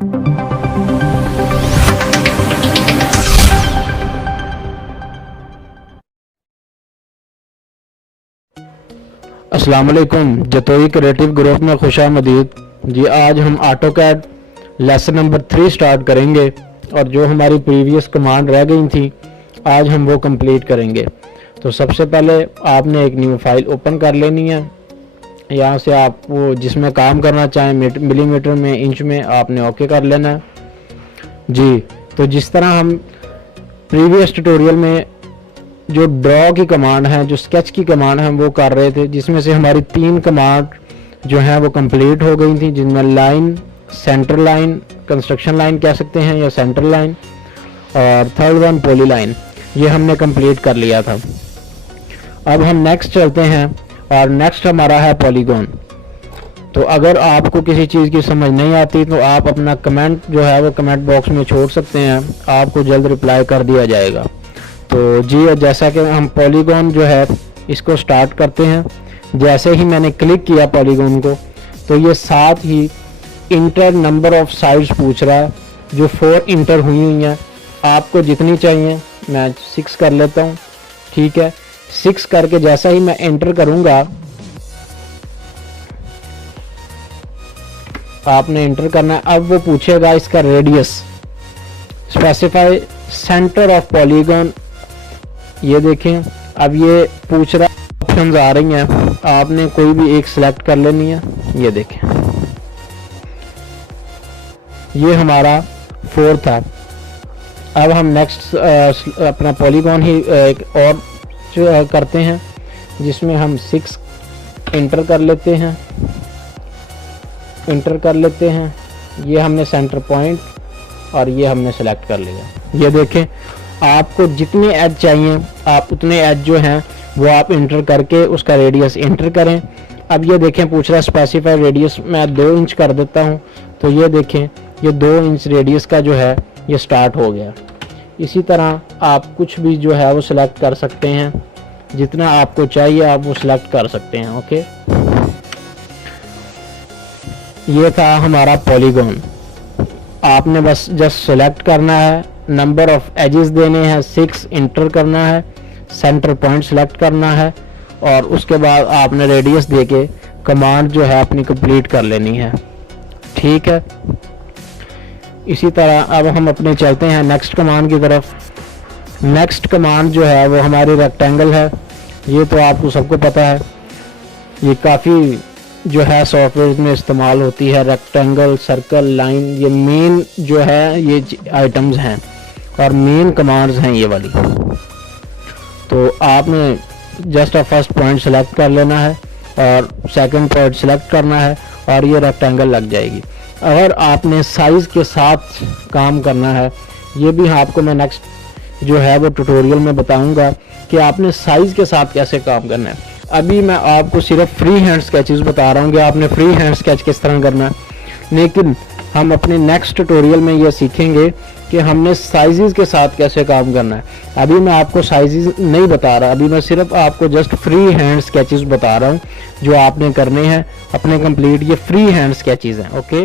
अस्सलाम वालेकुम, Jatoi creative group में खुशामदीद जी। आज हम ऑटोकैड लेसन नंबर 3 स्टार्ट करेंगे और जो हमारी प्रीवियस कमांड रह गई थी आज हम वो कंप्लीट करेंगे। तो सबसे पहले आपने एक न्यू फाइल ओपन कर लेनी है। यहाँ से आप वो जिसमें काम करना चाहें मिलीमीटर में, इंच में, आपने ओके कर लेना है जी। तो जिस तरह हम प्रीवियस ट्यूटोरियल में जो ड्रॉ की कमांड है, जो स्केच की कमांड है, हम वो कर रहे थे, जिसमें से हमारी 3 कमांड जो है वो कंप्लीट हो गई थी, जिनमें line, centre line, construction line कह सकते हैं या सेंटर लाइन, और थर्ड वन पॉली लाइन, ये हमने कंप्लीट कर लिया था। अब हम नेक्स्ट चलते हैं और नेक्स्ट हमारा है पॉलीगॉन। तो अगर आपको किसी चीज़ की समझ नहीं आती तो आप अपना कमेंट जो है वो कमेंट बॉक्स में छोड़ सकते हैं, आपको जल्द रिप्लाई कर दिया जाएगा। तो जी, जैसा कि हम पॉलीगॉन जो है इसको स्टार्ट करते हैं। जैसे ही मैंने क्लिक किया पॉलीगॉन को तो ये साथ ही इंटर नंबर ऑफ साइड्स पूछ रहा है, जो 4 इंटर हुई हैं। आपको जितनी चाहिए, मैं 6 कर लेता हूँ, ठीक है। 6 करके जैसा ही मैं एंटर करूँगा, आपने एंटर करना है। अब वो पूछेगा इसका radius, specify centre of polygon. ये देखें, अब ये पूछ रहा, ऑप्शंस आ रही हैं, आपने कोई भी एक सिलेक्ट कर लेनी है। ये देखें, ये हमारा 4 था। अब हम नेक्स्ट अपना पॉलीगॉन ही एक और करते हैं, जिसमें हम 6 इंटर कर लेते हैं। ये हमने सेंटर पॉइंट और ये हमने सेलेक्ट कर लिया। ये देखें, आपको जितने एज चाहिए आप उतने एज जो हैं वो आप इंटर करके उसका रेडियस इंटर करें। अब ये देखें, पूछ रहा है स्पेसिफाई रेडियस, मैं 2 इंच कर देता हूँ। तो ये देखें, ये 2 इंच रेडियस का जो है ये स्टार्ट हो गया। इसी तरह आप कुछ भी जो है वो सिलेक्ट कर सकते हैं, जितना आपको चाहिए आप वो सिलेक्ट कर सकते हैं। ओके, ये था हमारा पॉलीगॉन। आपने बस जस्ट सेलेक्ट करना है, नंबर ऑफ एजेस देने हैं, 6 इंटर करना है, सेंटर पॉइंट सेलेक्ट करना है और उसके बाद आपने रेडियस देके कमांड जो है अपनी कंप्लीट कर लेनी है, ठीक है। इसी तरह अब हम अपने चलते हैं नेक्स्ट कमांड की तरफ। नेक्स्ट कमांड जो है वो हमारी रेक्टेंगल है। ये तो आपको सबको पता है, ये काफ़ी जो है सॉफ्टवेयर में इस्तेमाल होती है। रेक्टेंगल, सर्कल, लाइन, ये मेन जो है ये आइटम्स हैं और मेन कमांड्स हैं ये वाली। तो आपने जस्ट फर्स्ट पॉइंट सेलेक्ट कर लेना है और सेकंड पॉइंट सेलेक्ट करना है और ये रेक्टेंगल लग जाएगी। अगर आपने साइज़ के साथ काम करना है, ये भी आपको मैं नेक्स्ट जो है वो ट्यूटोरियल में बताऊंगा कि आपने साइज़ के साथ कैसे काम करना है। अभी मैं आपको सिर्फ फ्री हैंड स्केचेस बता रहा हूँ कि आपने फ्री हैंड स्केच किस तरह करना है, लेकिन हम अपने नेक्स्ट ट्यूटोरियल में ये सीखेंगे कि हमने साइजेस के साथ कैसे काम करना है। अभी मैं आपको साइजेस नहीं बता रहा, अभी मैं सिर्फ आपको जस्ट फ्री हैंड स्केचेस बता रहा हूँ जो आपने करने हैं अपने कंप्लीट। ये फ्री हैंड स्केचेस हैं, ओके।